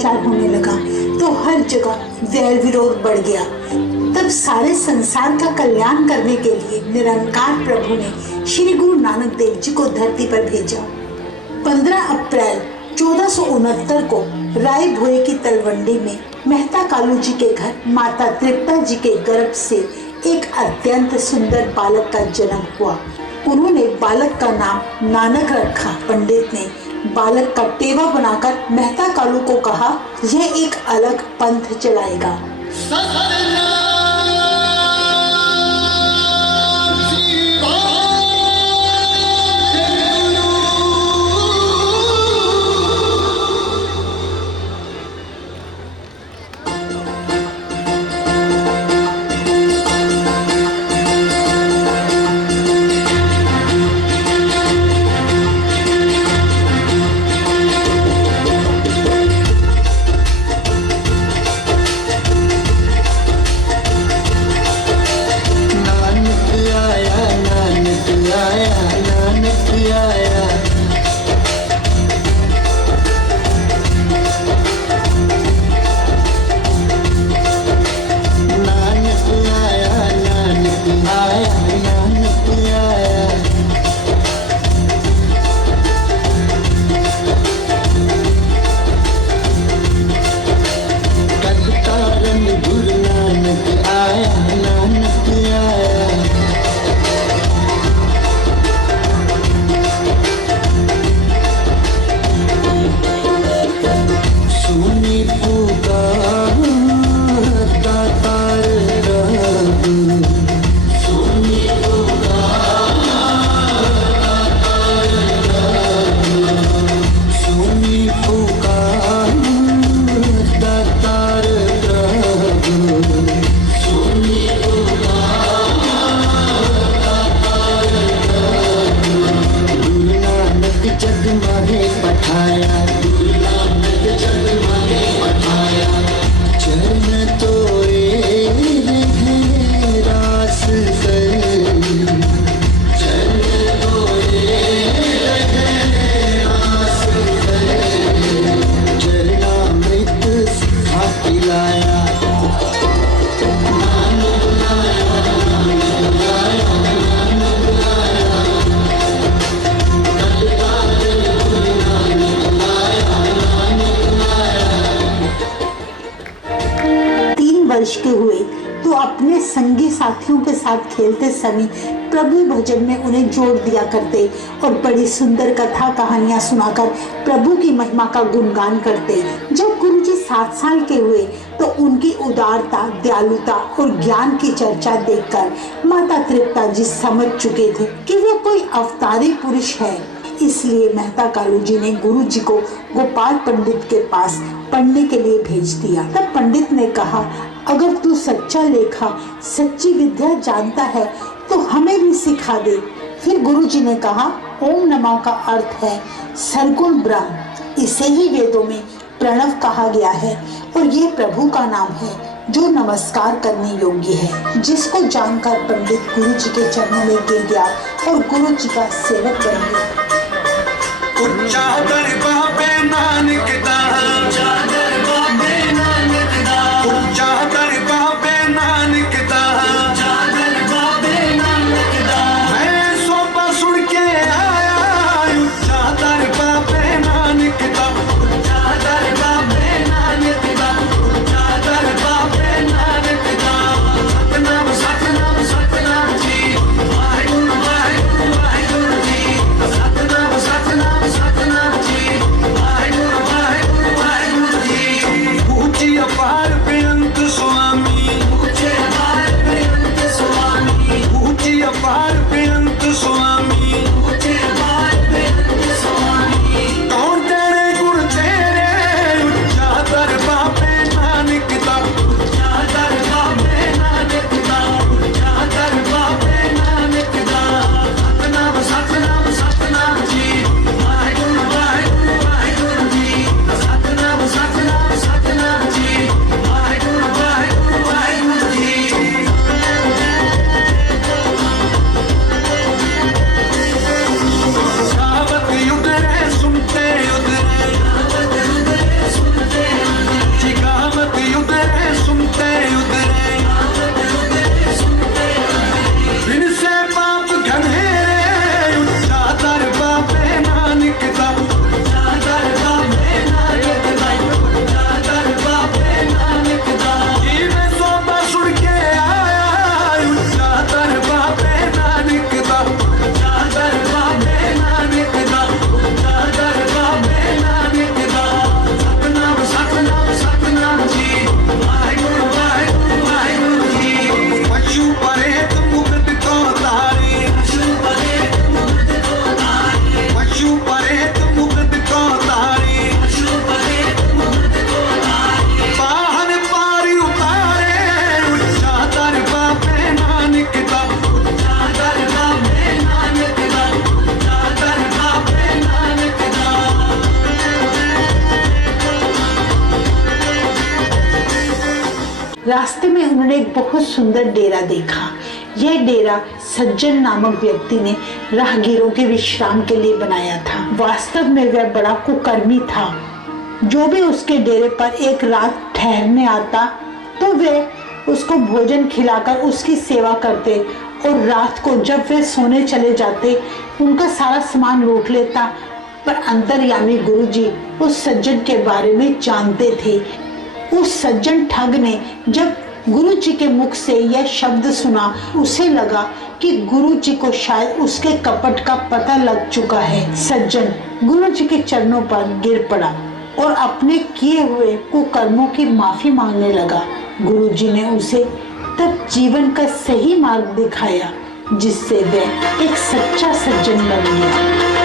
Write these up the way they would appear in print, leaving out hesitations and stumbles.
अत्याचार होने लगा तो हर जगह वैर विरोध बढ़ गया। तब सारे संसार का कल्याण करने के लिए निरंकार प्रभु ने श्री गुरु नानक देव जी को धरती पर भेजा। 15 अप्रैल 1469 को राय भोए की तलवंडी में मेहता कालू जी के घर माता तृप्ता जी के गर्भ से एक अत्यंत सुंदर बालक का जन्म हुआ। उन्होंने बालक का नाम नानक रखा। पंडित ने बालक का टेवा बनाकर मेहता कालू को कहा, यह एक अलग पंथ चलाएगा। वर्ष के हुए तो अपने संगी साथियों के साथ खेलते समय प्रभु भजन में उन्हें जोड़ दिया करते और बड़ी सुंदर कथा कहानियां सुनाकर प्रभु की महिमा का गुणगान करते। जब गुरुजी 7 साल के हुए तो उनकी उदारता, दयालुता और ज्ञान की चर्चा देखकर माता तृप्ता जी समझ चुके थे कि वे कोई अवतारी पुरुष है। इसलिए मेहता कालू जी ने गुरु जी को गोपाल पंडित के पास पढ़ने के लिए भेज दिया। तब पंडित ने कहा, अगर तू सच्चा लेखा, सच्ची विद्या जानता है तो हमें भी सिखा दे। फिर गुरु जी ने कहा, ओम नमः का अर्थ है सरगुण ब्रह्म। इसे ही वेदों में प्रणव कहा गया है और ये प्रभु का नाम है जो नमस्कार करने योग्य है। जिसको जानकर पंडित गुरु जी के चरणों में गिर गया और गुरु जी का सेवक बन गया। उच्चा दरबार पे नानक दा, उच्चा दरबार पे नानक दा, उच्चा दरबार पे नानक दा, उच्चा दरबार पे नानक दा। मैं सोपा सुन के आया, उच्चा दरबार पे नानक दा, उच्चा दरबार पे नानक दा, उच्चा दरबार पे नानक दा। सतनाम सतनाम सतनाम जी, वाहिगुरु वाहिगुरु वाहिगुरु जी, सतनाम सतनाम सतनाम जी। रास्ते में उन्होंने एक बहुत सुंदर डेरा देखा। यह डेरा सज्जन नामक व्यक्ति ने राहगीरों के विश्राम के लिए बनाया था। वास्तव में वह बड़ा कुकर्मी था। जो भी उसके डेरे पर एक रात ठहरने आता तो वे उसको भोजन खिलाकर उसकी सेवा करते और रात को जब वे सोने चले जाते उनका सारा सामान लूट लेता। पर अंतर्यामी गुरुजी उस सज्जन के बारे में जानते थे। उस सज्जन ठग ने जब गुरुजी के मुख से यह शब्द सुना, उसे लगा कि गुरुजी को शायद उसके कपट का पता लग चुका है। सज्जन गुरुजी के चरणों पर गिर पड़ा और अपने किए हुए कुकर्मों की माफी मांगने लगा। गुरुजी ने उसे तब जीवन का सही मार्ग दिखाया, जिससे वह एक सच्चा सज्जन बन गया।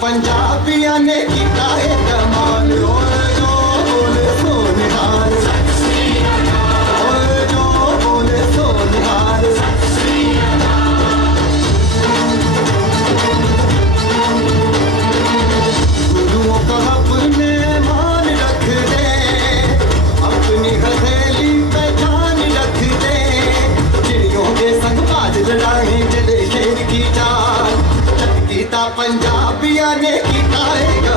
पंजाबिया ने किया है कमाल। जो बोले सो निहाल, जो बोले सो निहाल। गुरुओं का अपने मान रख दे, अपनी हथेली पे जान रख दे। चिड़ियों के संग बाज लड़ाई चले शेर की चाल। पंजाबिया ने किया है